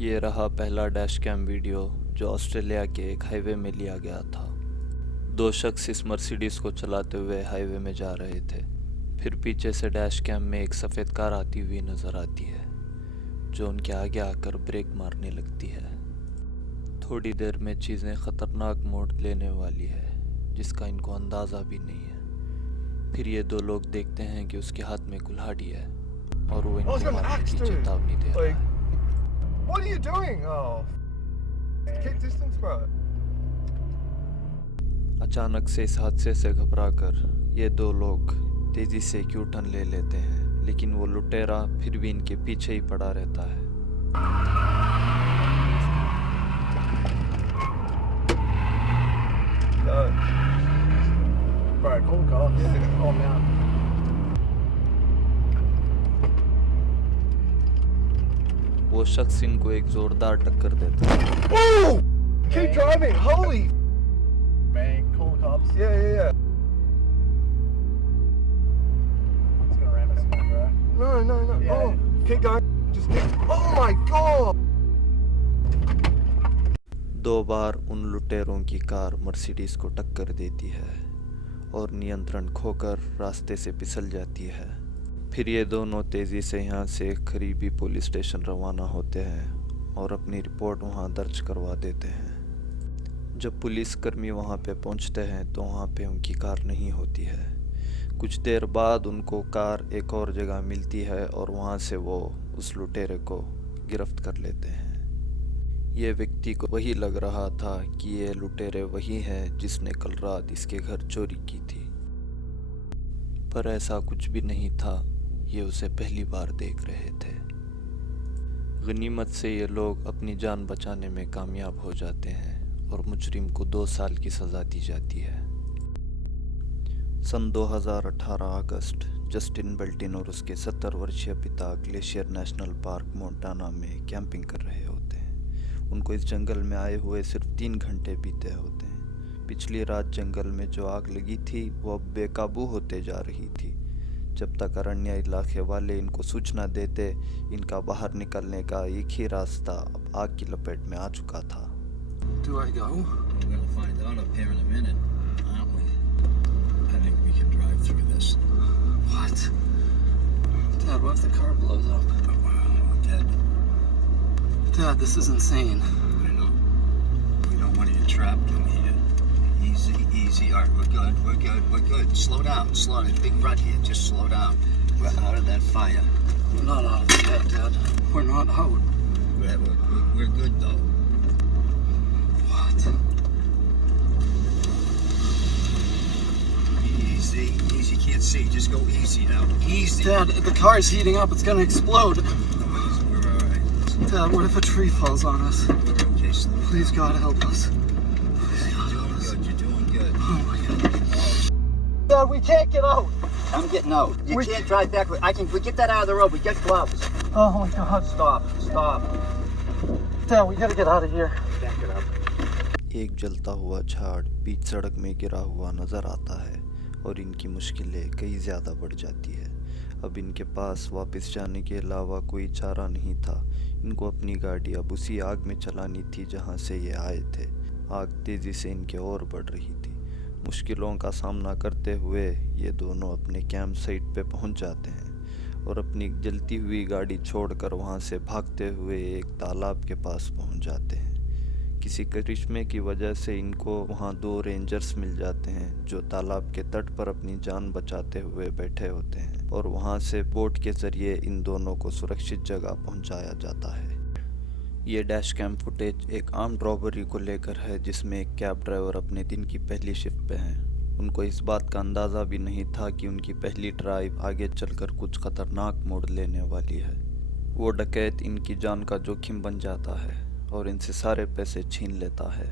ये रहा पहला डैश कैम वीडियो जो ऑस्ट्रेलिया के एक हाईवे में लिया गया था। दो शख्स इस मर्सिडीज को चलाते हुए हाईवे में जा रहे थे। फिर पीछे से डैश कैम में एक सफ़ेद कार आती हुई नज़र आती है जो उनके आगे आकर ब्रेक मारने लगती है। थोड़ी देर में चीज़ें ख़तरनाक मोड़ लेने वाली है जिसका इनको अंदाज़ा भी नहीं है। फिर ये दो लोग देखते हैं कि उसके हाथ में कुल्हाड़ी है और वो इनको मारने की चेतावनी दे रहा है। What are you doing? Oh, keep distance, bro. अचानक से इस हादसे से घबराकर ये दो लोग तेजी से एक यू-टर्न ले लेते हैं, लेकिन वो लुटेरा फिर भी इनके पीछे ही पड़ा रहता है। Bro, call the cops. Call them out. वो शख्स इनको एक जोरदार टक्कर देता है। Oh! Keep driving. Holy. Man, call the cops. Yeah. It's gonna ram us again, bro. No. Yeah. Oh, keep going. Just keep. Oh my God. दो बार उन लुटेरों की कार मर्सिडीज को टक्कर देती है और नियंत्रण खोकर रास्ते से फिसल जाती है। फिर ये दोनों तेज़ी से यहाँ से करीबी पुलिस स्टेशन रवाना होते हैं और अपनी रिपोर्ट वहाँ दर्ज करवा देते हैं। जब पुलिसकर्मी वहाँ पे पहुँचते हैं तो वहाँ पे उनकी कार नहीं होती है। कुछ देर बाद उनको कार एक और जगह मिलती है और वहाँ से वो उस लुटेरे को गिरफ्त कर लेते हैं। ये व्यक्ति को वही लग रहा था कि ये लुटेरे वही हैं जिसने कल रात इसके घर चोरी की थी, पर ऐसा कुछ भी नहीं था। ये उसे पहली बार देख रहे थे। गनीमत से ये लोग अपनी जान बचाने में कामयाब हो जाते हैं और मुजरिम को 2 साल की सज़ा दी जाती है। सन 2018 अगस्त जस्टिन बेल्टिन और उसके 70 वर्षीय पिता ग्लेशियर नेशनल पार्क मोंटाना में कैंपिंग कर रहे होते हैं। उनको इस जंगल में आए हुए सिर्फ 3 घंटे बीते होते हैं। पिछली रात जंगल में जो आग लगी थी वो अब बेकाबू होते जा रही थी। जब तक अरण्य इलाके वाले इनको सूचना देते, इनका बाहर निकलने का एक ही रास्ता अब आग की लपेट में आ चुका था। Do I go? We're going to find out up here in a minute, aren't we? I think we can drive through this. What? Dad, what if the car blows up? We're dead. Dad, this is insane. I know. We don't want to get trapped in here. Easy. All right, we're good. Slow down. There's a big rut here. Just slow down. We're out of that fire. We're not out of it yet, Dad. We're not out. We're good, though. What? Easy. Can't see. Just go easy now. Easy. Dad, the car's heating up. It's gonna explode. We're all right. Dad, what if a tree falls on us? We're okay. Slow down. Please, God, help us. You're doing good. Oh my God. Dad, we can't get out. I'm getting out. You can't drive back. We get that out of the road. We get gloves. Oh my God. Stop. Dad, we gotta get out of here. Back it up. एक जलता हुआ झाड़ बीच सड़क में गिरा हुआ नज़र आता है और इनकी मुश्किलें कई ज़्यादा बढ़ जाती है। अब इनके पास वापस जाने के अलावा कोई चारा नहीं था। इनको अपनी गाड़ी अब उसी आग में चलानी थी जहां से ये आए थे। आग तेज़ी से इनके और बढ़ रही थी। मुश्किलों का सामना करते हुए ये दोनों अपने कैंप साइट पे पहुंच जाते हैं और अपनी जलती हुई गाड़ी छोड़कर वहां से भागते हुए एक तालाब के पास पहुंच जाते हैं। किसी करिश्मे की वजह से इनको वहां 2 रेंजर्स मिल जाते हैं जो तालाब के तट पर अपनी जान बचाते हुए बैठे होते हैं और वहां से बोट के ज़रिए इन दोनों को सुरक्षित जगह पहुंचाया जाता है। ये डैश कैम फुटेज एक आर्म्ड रॉबरी को लेकर है जिसमें एक कैब ड्राइवर अपने दिन की पहली शिफ्ट पे हैं। उनको इस बात का अंदाज़ा भी नहीं था कि उनकी पहली ड्राइव आगे चलकर कुछ खतरनाक मोड़ लेने वाली है। वो डकैत इनकी जान का जोखिम बन जाता है और इनसे सारे पैसे छीन लेता है।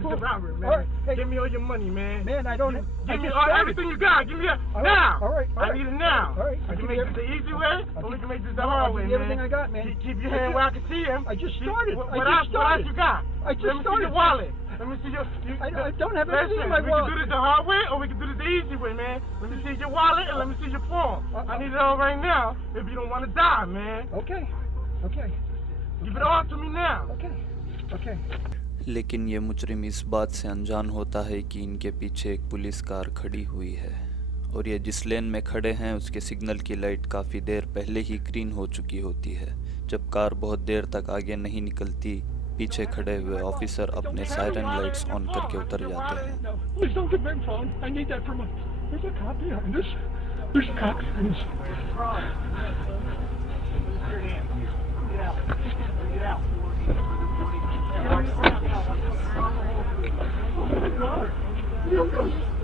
It's a robbery, man. All right, hey. Give me all your money, man. Man, I don't. Give me everything you got. Give me it now. All right. I need it now. All right. We can make this the easy way, or we can make this the hard way, man. Everything I got, man. Keep your hand where I can see him. I just started. What else you got? I just Let me started. see your wallet. Let me see your. I don't have anything Listen, in my we wallet. can do this the hard way, or we can do this the easy way, man. Let me see your wallet and let me see your phone. I need it all right now. If you don't want to die, man. Okay. Okay. Give it all to me now. Okay. Okay. लेकिन ये मुजरिम इस बात से अनजान होता है कि इनके पीछे एक पुलिस कार खड़ी हुई है और ये जिस लेन में खड़े हैं उसके सिग्नल की लाइट काफ़ी देर पहले ही ग्रीन हो चुकी होती है। जब कार बहुत देर तक आगे नहीं निकलती, पीछे खड़े हुए ऑफिसर अपने सायरन लाइट्स ऑन करके उतर जाते हैं। No, please don't give me the phone. I need that for my. There's a cop behind us. There's a cop behind us.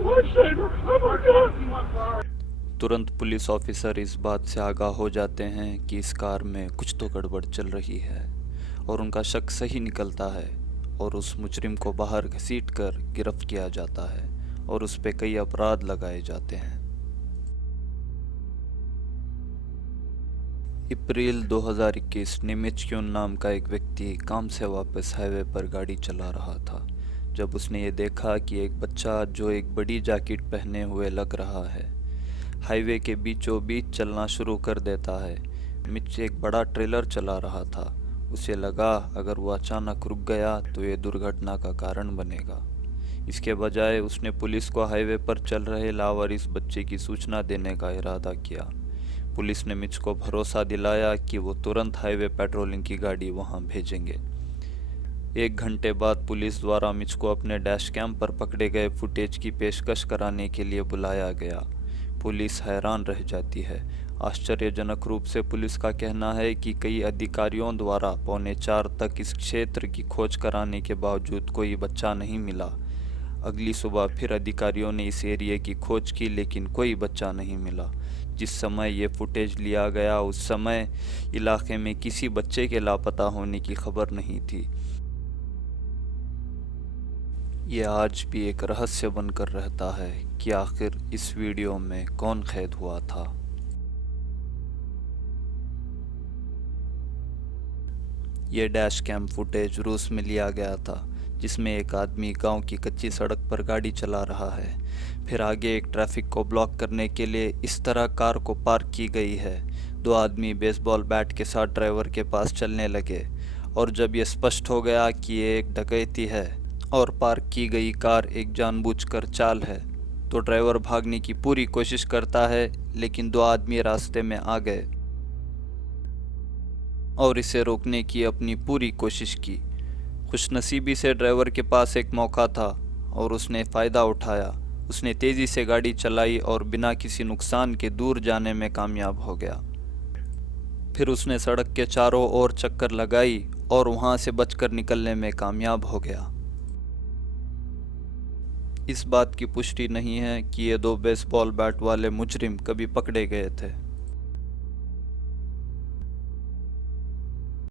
Lifesaver! Oh my God! तुरंत पुलिस ऑफिसर इस बात से आगाह हो जाते हैं कि इस कार में कुछ तो गड़बड़ चल रही है और उनका शक सही निकलता है और उस मुजरिम को बाहर घसीटकर गिरफ्त किया जाता है और उस पे कई अपराध लगाए जाते हैं। अप्रैल 2021 निमिचक्योन नाम का एक व्यक्ति काम से वापस हाईवे पर गाड़ी चला रहा था जब उसने ये देखा कि एक बच्चा जो एक बड़ी जैकेट पहने हुए लग रहा है हाईवे के बीचों बीच चलना शुरू कर देता है। मिच एक बड़ा ट्रेलर चला रहा था। उसे लगा अगर वो अचानक रुक गया तो ये दुर्घटना का कारण बनेगा। इसके बजाय उसने पुलिस को हाईवे पर चल रहे लावारिस बच्चे की सूचना देने का इरादा किया। पुलिस ने मिच को भरोसा दिलाया कि वो तुरंत हाईवे पेट्रोलिंग की गाड़ी वहां भेजेंगे। 1 घंटे बाद पुलिस द्वारा मिच को अपने डैश कैम पर पकड़े गए फुटेज की पेशकश कराने के लिए बुलाया गया। पुलिस हैरान रह जाती है। आश्चर्यजनक रूप से पुलिस का कहना है कि कई अधिकारियों द्वारा 3:45 तक इस क्षेत्र की खोज कराने के बावजूद कोई बच्चा नहीं मिला। अगली सुबह फिर अधिकारियों ने इस एरिया की खोज की लेकिन कोई बच्चा नहीं मिला। जिस समय ये फुटेज लिया गया उस समय इलाके में किसी बच्चे के लापता होने की खबर नहीं थी। ये आज भी एक रहस्य बनकर रहता है कि आखिर इस वीडियो में कौन कैद हुआ था। ये डैश कैम फुटेज रूस में लिया गया था जिसमें एक आदमी गांव की कच्ची सड़क पर गाड़ी चला रहा है। फिर आगे एक ट्रैफिक को ब्लॉक करने के लिए इस तरह कार को पार्क की गई है। 2 आदमी बेसबॉल बैट के साथ ड्राइवर के पास चलने लगे और जब यह स्पष्ट हो गया कि ये एक डकैती है और पार्क की गई कार एक जानबूझकर चाल है तो ड्राइवर भागने की पूरी कोशिश करता है लेकिन 2 आदमी रास्ते में आ गए और इसे रोकने की अपनी पूरी कोशिश की। खुशनसीबी से ड्राइवर के पास एक मौका था और उसने फ़ायदा उठाया। उसने तेज़ी से गाड़ी चलाई और बिना किसी नुकसान के दूर जाने में कामयाब हो गया। फिर उसने सड़क के चारों ओर चक्कर लगाई और वहां से बचकर निकलने में कामयाब हो गया। इस बात की पुष्टि नहीं है कि ये 2 बेसबॉल बैट वाले मुजरिम कभी पकड़े गए थे।